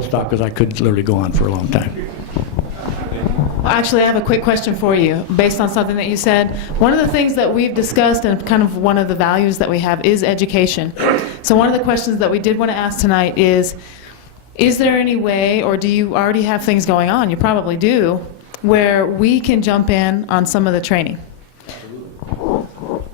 will stop because I could literally go on for a long time. Actually, I have a quick question for you based on something that you said. One of the things that we've discussed and kind of one of the values that we have is education. So one of the questions that we did want to ask tonight is there any way, or do you already have things going on, you probably do, where we can jump in on some of the training?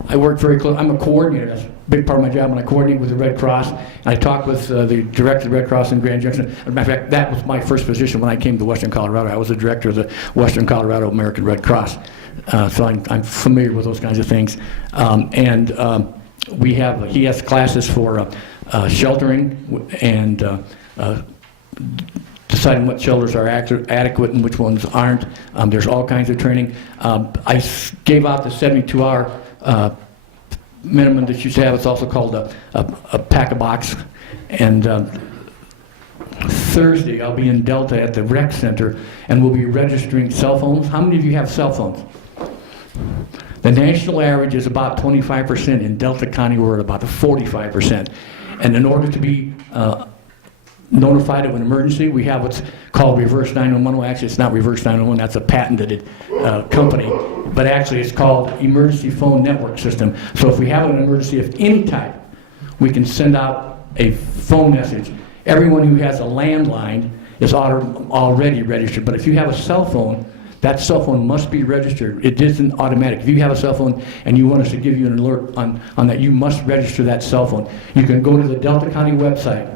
I work very close. I'm a coordinator. That's a big part of my job, and I coordinate with the Red Cross. And I talk with the director of the Red Cross in Grand Junction. As a matter of fact, that was my first position when I came to Western Colorado. I was the director of the Western Colorado American Red Cross. So I'm familiar with those kinds of things. He has classes for sheltering and deciding what shelters are adequate and which ones aren't. There's all kinds of training. I gave out the 72-hour minimum that you should have. It's also called a pack-a-box. And Thursday, I'll be in Delta at the rec center, and we'll be registering cell phones. How many of you have cell phones? The national average is about 25%. In Delta County, we're at about 45%. And in order to be notified of an emergency, we have what's called reverse 911. Well, actually, it's not reverse 911. That's a patented company. But actually, it's called emergency phone network system. So if we have an emergency of any type, we can send out a phone message. Everyone who has a landline is already registered. But if you have a cell phone, that cell phone must be registered. It isn't automatic. If you have a cell phone and you want us to give you an alert on that, you must register that cell phone. You can go to the Delta County website,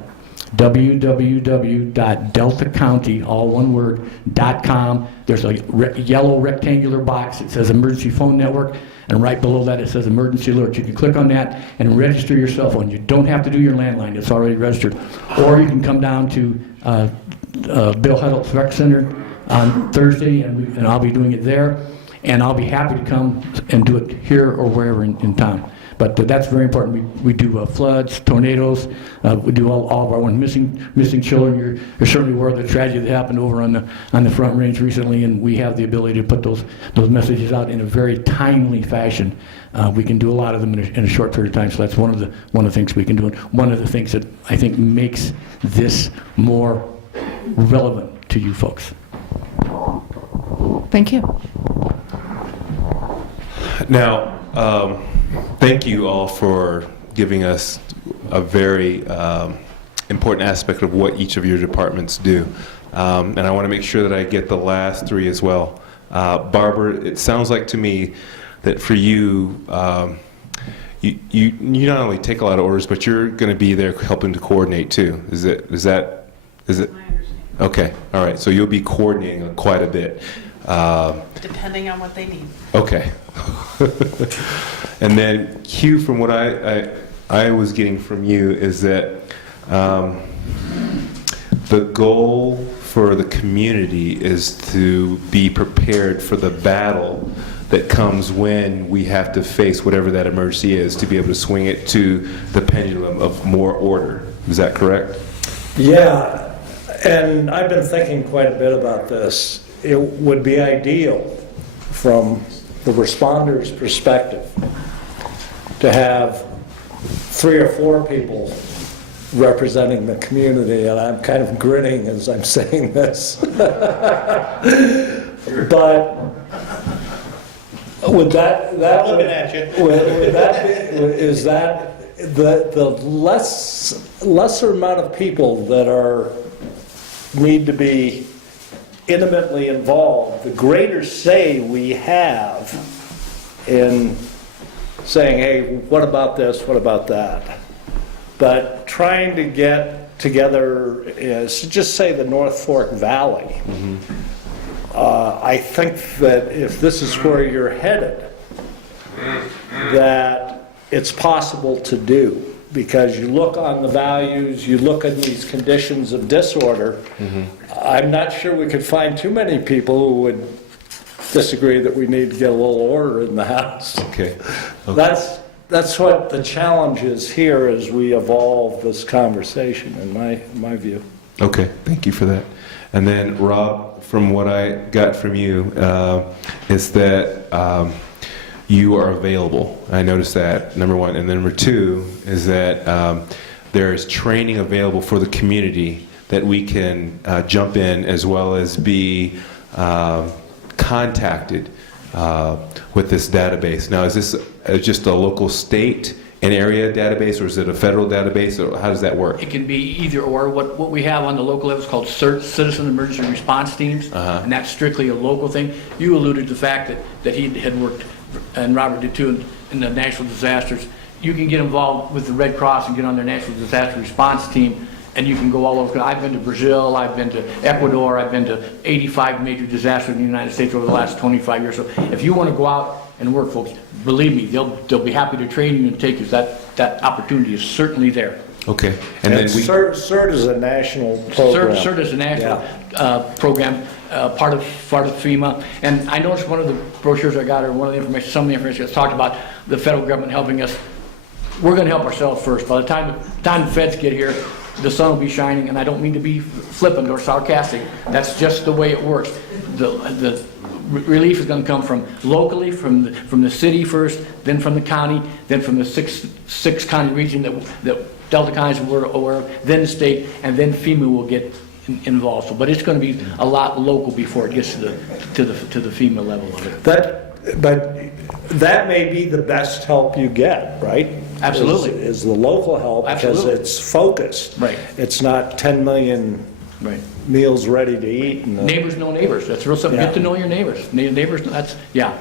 www.deltacounty, all one word, .com. There's a yellow rectangular box. It says emergency phone network, and right below that it says emergency alert. You can click on that and register your cell phone. You don't have to do your landline. It's already registered. Or you can come down to Bill Huddle's Rec Center on Thursday, and I'll be doing it there. And I'll be happy to come and do it here or wherever in town. But that's very important. We do floods, tornadoes. We do all of our ones. Missing children. You're certainly aware of the tragedy that happened over on the Front Range recently, and we have the ability to put those messages out in a very timely fashion. We can do a lot of them in a short period of time. So that's one of the things we can do. And one of the things that I think makes this more relevant to you folks. Thank you. Now, thank you all for giving us a very important aspect of what each of your departments do. And I want to make sure that I get the last three as well. Barbara, it sounds like to me that for you, you not only take a lot of orders, but you're going to be there helping to coordinate too. Is it? My understanding. Okay, all right. So you'll be coordinating quite a bit. Depending on what they need. Okay. And then Q, from what I was getting from you is that the goal for the community is to be prepared for the battle that comes when we have to face whatever that emergency is, to be able to swing it to the pendulum of more order. Is that correct? Yeah, and I've been thinking quite a bit about this. It would be ideal from the responder's perspective to have 3 or 4 people representing the community, and I'm kind of grinning as I'm saying this. But would that is that the lesser amount of people that need to be intimately involved, the greater say we have in saying, hey, what about this, what about that? But trying to get together is, just say the North Fork Valley. Mm-hmm. I think that if this is where you're headed, that it's possible to do, because you look on the values, you look at these conditions of disorder. Mm-hmm. I'm not sure we could find too many people who would disagree that we need to get a little order in the house. Okay. That's what the challenge is here as we evolve this conversation, in my view. Okay, thank you for that. And then Rob, from what I got from you, is that you are available. I noticed that, number one. And then number two is that there is training available for the community that we can jump in as well as be contacted with this database? Now, is this just a local state and area database, or is it a federal database, or how does that work? It can be either or. What we have on the local level is called CERT, Citizen Emergency Response Teams, and that's strictly a local thing. You alluded to the fact that he had worked, and Robert did too, in the natural disasters. You can get involved with the Red Cross and get on their natural disaster response team, and you can go all over. I've been to Brazil, I've been to Ecuador, I've been to 85 major disasters in the United States over the last 25 years. So if you want to go out and work, folks, believe me, they'll be happy to train you and take you. That opportunity is certainly there. Okay. And then we... CERT is a national program. CERT is a national program, part of FEMA. And I noticed one of the brochures I got, or one of the information, some of the information that's talked about the federal government helping us. We're going to help ourselves first. By the time the feds get here, the sun will be shining, and I don't mean to be flippant or sarcastic. That's just the way it works. The relief is going to come from locally, from the city first, then from the county, then from the six county region that Delta counties were aware of, then the state, and then FEMA will get involved. So, but it's going to be a lot local before it gets to the FEMA level of it. But that may be the best help you get, right? Absolutely. Is the local help. Absolutely. Because it's focused. Right. It's not 10 million Right. meals ready to eat. And Neighbors know neighbors. That's real simple. Yeah. Get to know your neighbors. Neighbors, yeah.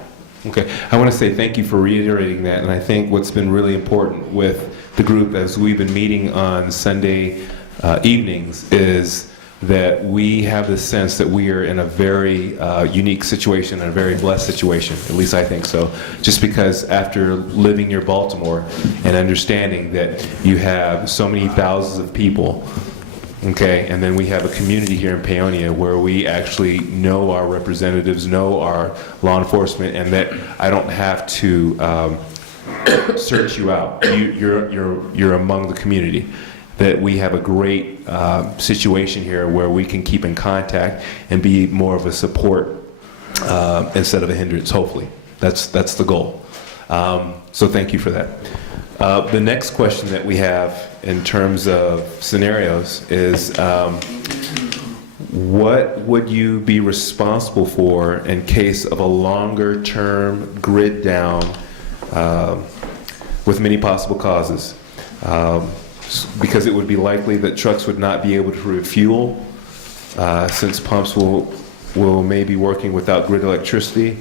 Okay, I want to say thank you for reiterating that, and I think what's been really important with the group as we've been meeting on Sunday evenings is that we have the sense that we are in a very unique situation, and a very blessed situation, at least I think so, just because after living near Baltimore and understanding that you have so many thousands of people, okay, and then we have a community here in Paonia where we actually know our representatives, know our law enforcement, and that I don't have to search you out. You're among the community. That we have a great situation here where we can keep in contact and be more of a support instead of a hindrance. Hopefully, that's the goal. So thank you for that. The next question that we have in terms of scenarios is what would you be responsible for in case of a longer term grid down with many possible causes? Because it would be likely that trucks would not be able to refuel since pumps will may be working without grid electricity.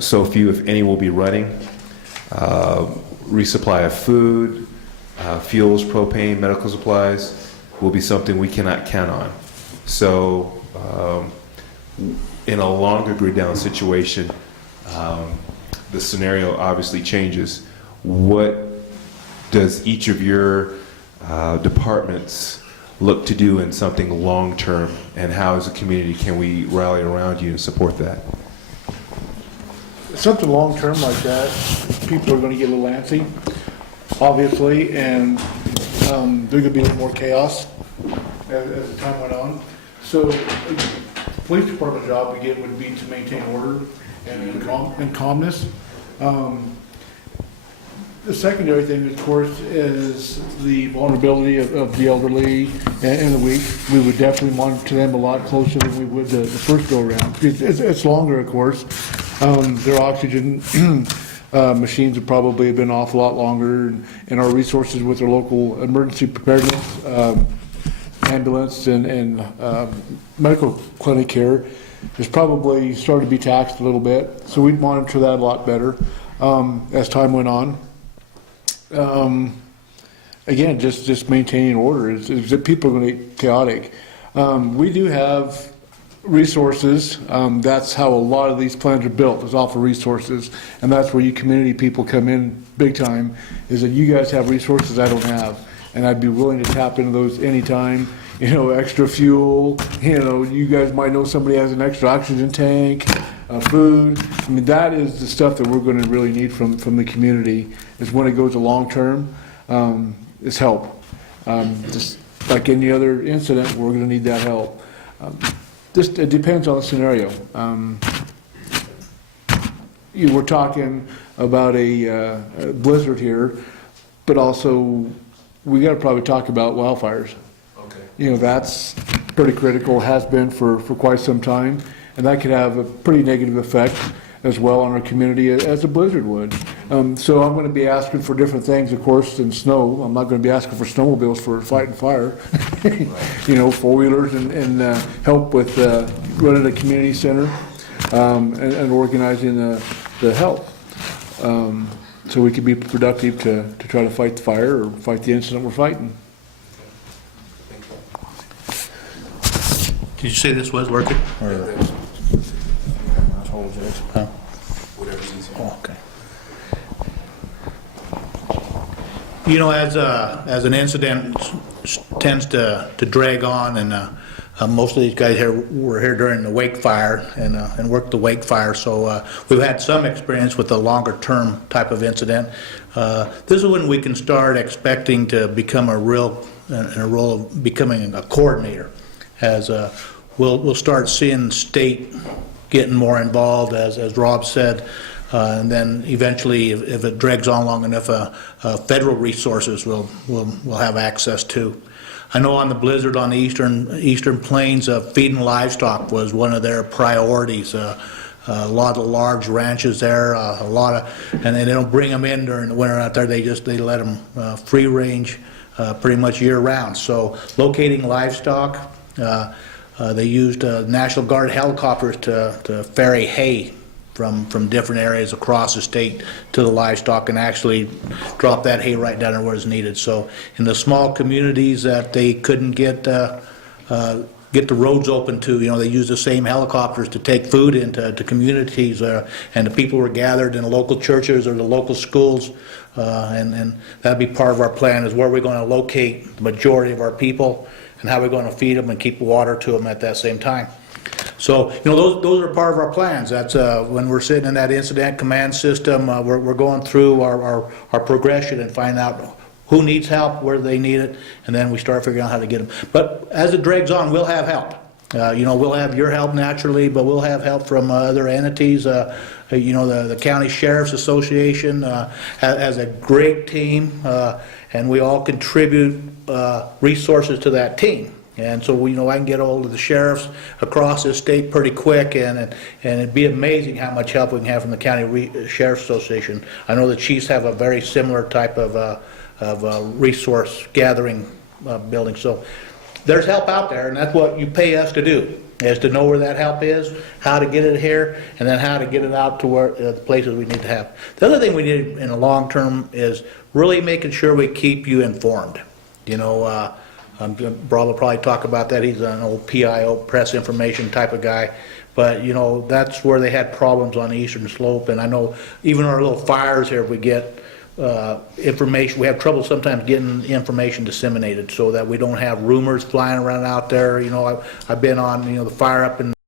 So few, if any, will be running. Resupply of food, fuels, propane, medical supplies will be something we cannot count on. So in a longer grid down situation, the scenario obviously changes. What does each of your departments look to do in something long term, and how as a community can we rally around you and support that? Something long-term like that, people are going to get a little antsy, obviously, and there's going to be a little more chaos as the time went on. So, the police department job again would be to maintain order and calmness. The secondary thing, of course, is the vulnerability of the elderly and the weak. We would definitely monitor them a lot closer than we would the first go-around. It's longer, of course. Their oxygen machines have probably been off a lot longer, and our resources with our local emergency preparedness, ambulance and medical clinic here is probably starting to be taxed a little bit. So we'd monitor that a lot better as time went on. Again, just maintaining order is that people are going to get chaotic. We do have resources. That's how a lot of these plans are built, is off of resources, and that's where you community people come in big time, is that you guys have resources I don't have, and I'd be willing to tap into those anytime. You know, extra fuel, you know, you guys might know somebody has an extra oxygen tank, food. I mean, that is the stuff that we're going to really need from the community, is when it goes to long term, is help. Just like any other incident, we're going to need that help. It depends on the scenario. We're talking about a blizzard here, but also we got to probably talk about wildfires. You know, that's pretty critical, has been for quite some time, and that could have a pretty negative effect as well on our community as a blizzard would. So I'm going to be asking for different things, of course, than snow. I'm not going to be asking for snowmobiles for fighting fire. You know, four-wheelers and help with running a community center and organizing the help. So we can be productive to try to fight the fire or fight the incident we're fighting. Did you say this was working? Or? Huh? Oh, okay. You know, as an incident tends to drag on, and most of these guys here were here during the wake fire and worked the wake fire, so we've had some experience with a longer term type of incident. This is when we can start expecting to become a role of becoming a coordinator, as we'll start seeing state getting more involved, as Rob said, and then eventually, if it drags on long enough, federal resources we'll have access to. I know on the blizzard on the eastern plains, feeding livestock was one of their priorities. A lot of large ranches there, and they don't bring them in during the winter out there. They let them free range pretty much year round. So locating livestock. They used National Guard helicopters to ferry hay from different areas across the state to the livestock and actually drop that hay right down there where it's needed. So in the small communities that they couldn't get the roads open to, you know, they used the same helicopters to take food into communities, and the people were gathered in the local churches or the local schools, and that'd be part of our plan, is where we're going to locate the majority of our people and how we're going to feed them and keep water to them at that same time. So, you know, those are part of our plans. That's when we're sitting in that incident command system, we're going through our progression and find out who needs help, where they need it, and then we start figuring out how to get them. But as it drags on, we'll have help. You know, we'll have your help naturally, but we'll have help from other entities. You know, the County Sheriff's Association has a great team, and we all contribute resources to that team. And so, you know, I can get a hold of the sheriffs across this state pretty quick, and it'd be amazing how much help we can have from the County Sheriff's Association. I know the chiefs have a very similar type of resource gathering building. So there's help out there, and that's what you pay us to do, is to know where that help is, how to get it here, and then how to get it out to where the places we need to have. The other thing we need in the long term is really making sure we keep you informed. You know, Rob will probably talk about that. He's an old P.E.A.T press information type of guy. But, you know, that's where they had problems on the eastern slope. And I know even our little fires here, we get information. We have trouble sometimes getting information disseminated so that we don't have rumors flying around out there. You know, I've been on, you know, the fire up in